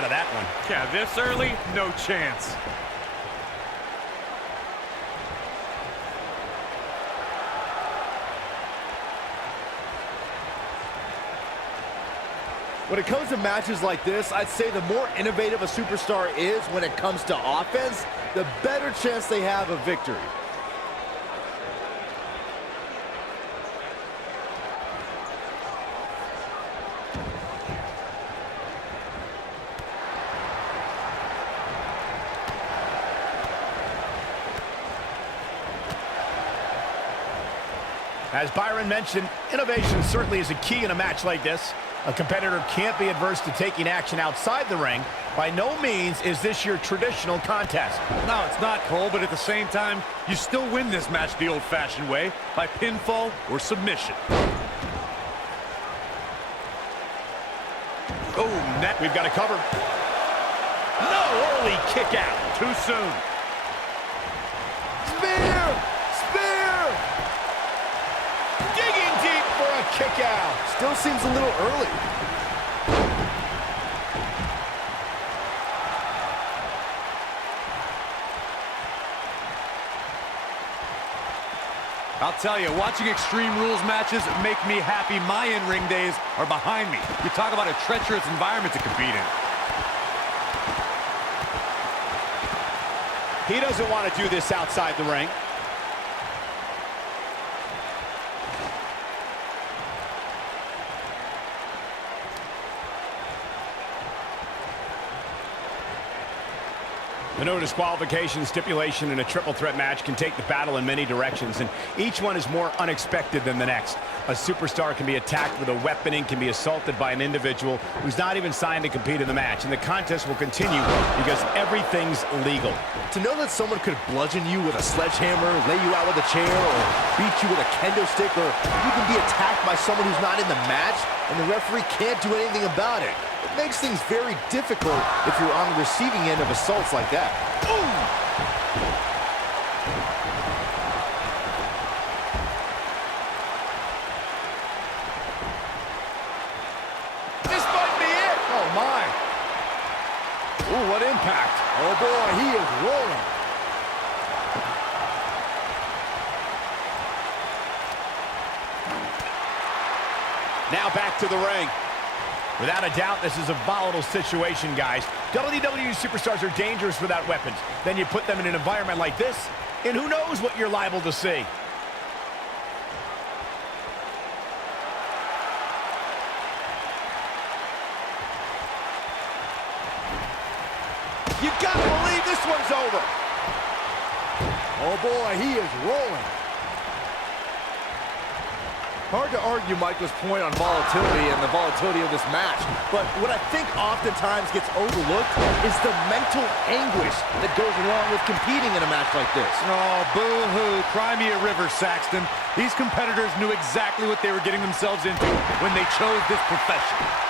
out of that one. Yeah, this early, no chance. When it comes to matches like this, I'd say the more innovative a superstar is when it comes to offense, the better chance they have of victory. As Byron mentioned, innovation certainly is a key in a match like this. A competitor can't be adverse to taking action outside the ring. By no means is this your traditional contest. No, it's not, Cole, but at the same time, you still win this match the old-fashioned way, by pinfall or submission. Oh, net. We've got it covered. No, early kick out. Too soon. Spear! Spear! Digging deep for a kick out. Still seems a little early. I'll tell you, watching Extreme Rules matches make me happy my in-ring days are behind me. You talk about a treacherous environment to compete in. He doesn't want to do this outside the ring. The no disqualification stipulation in a triple threat match can take the battle in many directions, and each one is more unexpected than the next. A superstar can be attacked with a weapon and can be assaulted by an individual who's not even signed to compete in the match, and the contest will continue because everything's legal. To know that someone could bludgeon you with a sledgehammer, lay you out with a chair, or beat you with a kendo stick, or you can be attacked by someone who's not in the match, and the referee can't do anything about it. It makes things very difficult if you're on the receiving end of assaults like that. This might be it. Oh, my. Ooh, what impact. Oh, boy, he is rolling. Now back to the ring. Without a doubt, this is a volatile situation, guys. WWE superstars are dangerous without weapons. Then you put them in an environment like this, and who knows what you're liable to see. You gotta believe this one's over. Oh, boy, he is rolling. Hard to argue Michael's point on volatility and the volatility of this match, but what I think oftentimes gets overlooked is the mental anguish that goes along with competing in a match like this. Oh, boo-hoo. Cry me a river, Saxton. These competitors knew exactly what they were getting themselves into when they chose this profession.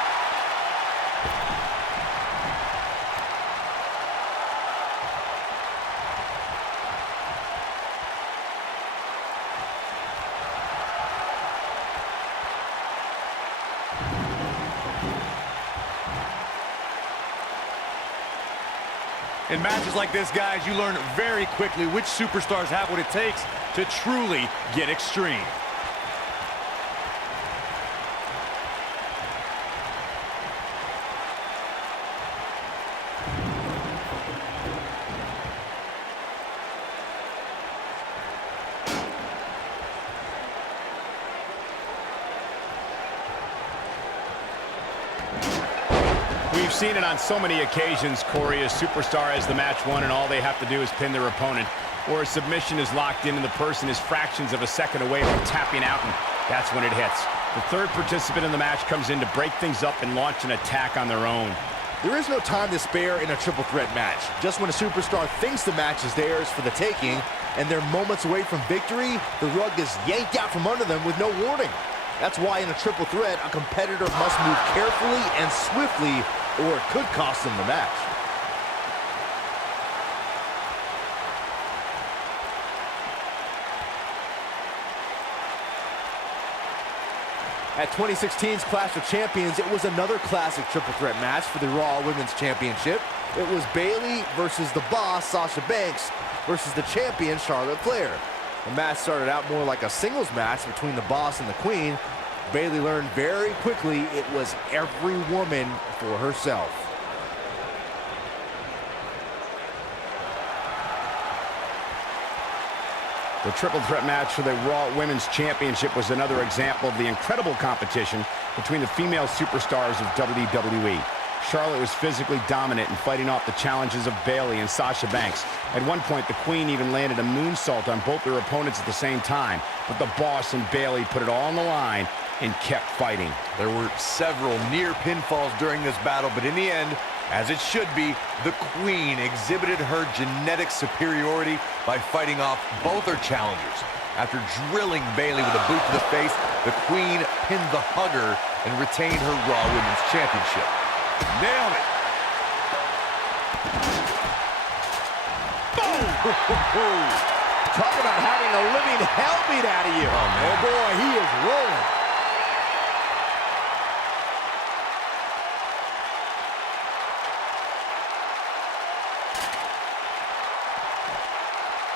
In matches like this, guys, you learn very quickly which superstars have what it takes to truly get extreme. We've seen it on so many occasions, Corey. A superstar has the match won, and all they have to do is pin their opponent. Or a submission is locked in, and the person is fractions of a second away from tapping out, and that's when it hits. The third participant in the match comes in to break things up and launch an attack on their own. There is no time to spare in a triple threat match. Just when a superstar thinks the match is theirs for the taking, and they're moments away from victory, the rug is yanked out from under them with no warning. That's why in a triple threat, a competitor must move carefully and swiftly, or it could cost them the match. At 2016's Clash of Champions, it was another classic triple threat match for the Raw Women's Championship. It was Bayley versus the Boss, Sasha Banks, versus the champion, Charlotte Flair. The match started out more like a singles match between the Boss and the Queen. Bayley learned very quickly it was every woman for herself. The triple threat match for the Raw Women's Championship was another example of the incredible competition between the female superstars of WWE. Charlotte was physically dominant and fighting off the challenges of Bayley and Sasha Banks. At one point, the Queen even landed a moonsault on both their opponents at the same time. But the Boss and Bayley put it all on the line and kept fighting. There were several near pinfalls during this battle, but in the end, as it should be, the Queen exhibited her genetic superiority by fighting off both her challengers. After drilling Bayley with a boot to the face, the Queen pinned the hugger and retained her Raw Women's Championship. Nailed it. Boom! Talk about having a living hell beat out of you. Oh, man. Oh boy, he is rolling.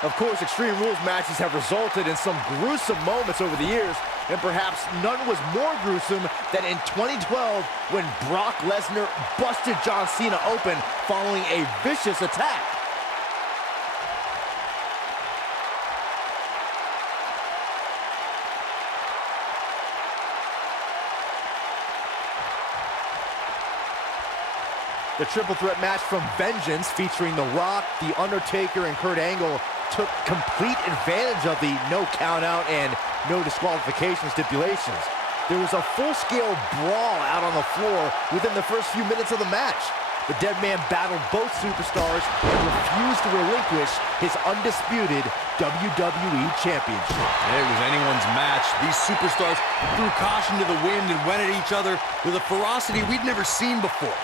Of course, Extreme Rules matches have resulted in some gruesome moments over the years, and perhaps none was more gruesome than in 2012 when Brock Lesnar busted John Cena open following a vicious attack. The triple threat match from Vengeance featuring The Rock, The Undertaker, and Kurt Angle took complete advantage of the no count-out and no disqualification stipulations. There was a full-scale brawl out on the floor within the first few minutes of the match. The Dead Man battled both superstars and refused to relinquish his undisputed WWE Championship. It was anyone's match. These superstars threw caution to the wind and went at each other with a ferocity we'd never seen before.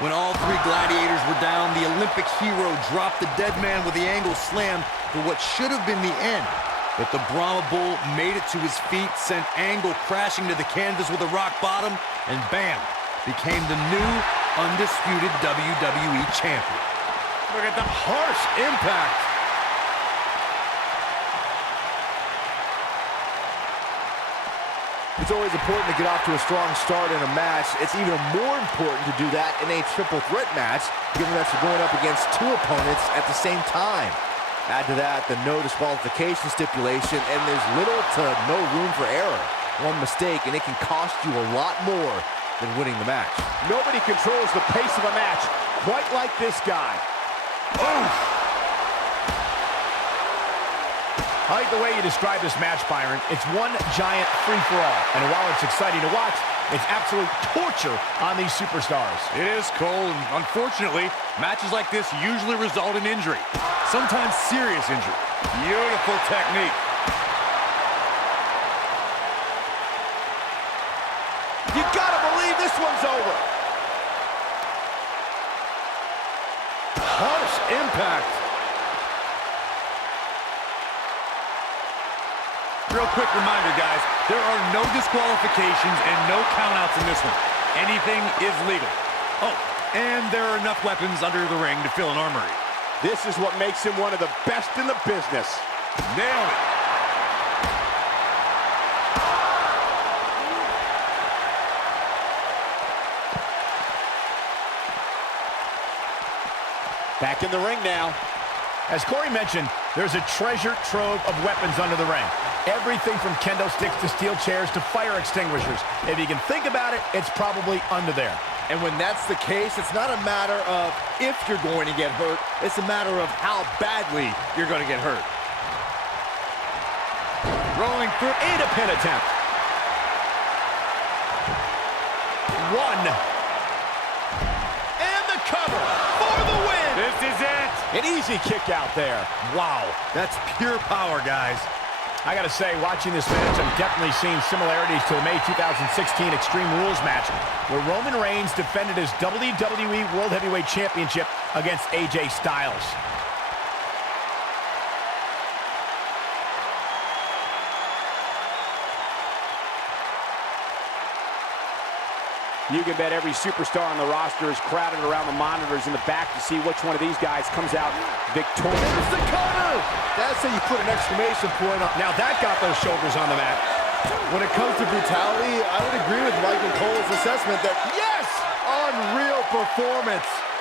When all three gladiators were down, the Olympic hero dropped the Dead Man with the Angle slam for what should have been the end. But the Brahma Bull made it to his feet, sent Angle crashing to the canvas with a rock bottom, and bam, became the new undisputed WWE champion. Look at the harsh impact. It's always important to get off to a strong start in a match. It's even more important to do that in a triple threat match, given that you're going up against two opponents at the same time. Add to that the no disqualification stipulation, and there's little to no room for error. One mistake, and it can cost you a lot more than winning the match. Nobody controls the pace of a match quite like this guy. Oh! I like the way you describe this match, Byron. It's one giant free-for-all. And while it's exciting to watch, it's absolute torture on these superstars. It is, Cole, and unfortunately, matches like this usually result in injury. Sometimes serious injury. Beautiful technique. You gotta believe this one's over. Harsh impact. Real quick reminder, guys, there are no disqualifications and no countouts in this one. Anything is legal. Oh, and there are enough weapons under the ring to fill an armory. This is what makes him one of the best in the business. Nailed it. Back in the ring now. As Corey mentioned, there's a treasure trove of weapons under the ring. Everything from kendo sticks to steel chairs to fire extinguishers. If you can think about it, it's probably under there. And when that's the case, it's not a matter of if you're going to get hurt, it's a matter of how badly you're going to get hurt. Rolling through, and a pin attempt. One. And the cover for the win. This is it. An easy kick out there. Wow, that's pure power, guys. I gotta say, watching this match, I'm definitely seeing similarities to the May 2016 Extreme Rules match, where Roman Reigns defended his WWE World Heavyweight Championship against AJ Styles. You can bet every superstar on the roster is crowded around the monitors in the back to see which one of these guys comes out victorious. There's the cutter! That's how you put an exclamation point on. Now that got those shoulders on the mat. When it comes to brutality, I would agree with Michael Cole's assessment that, yes, unreal performance.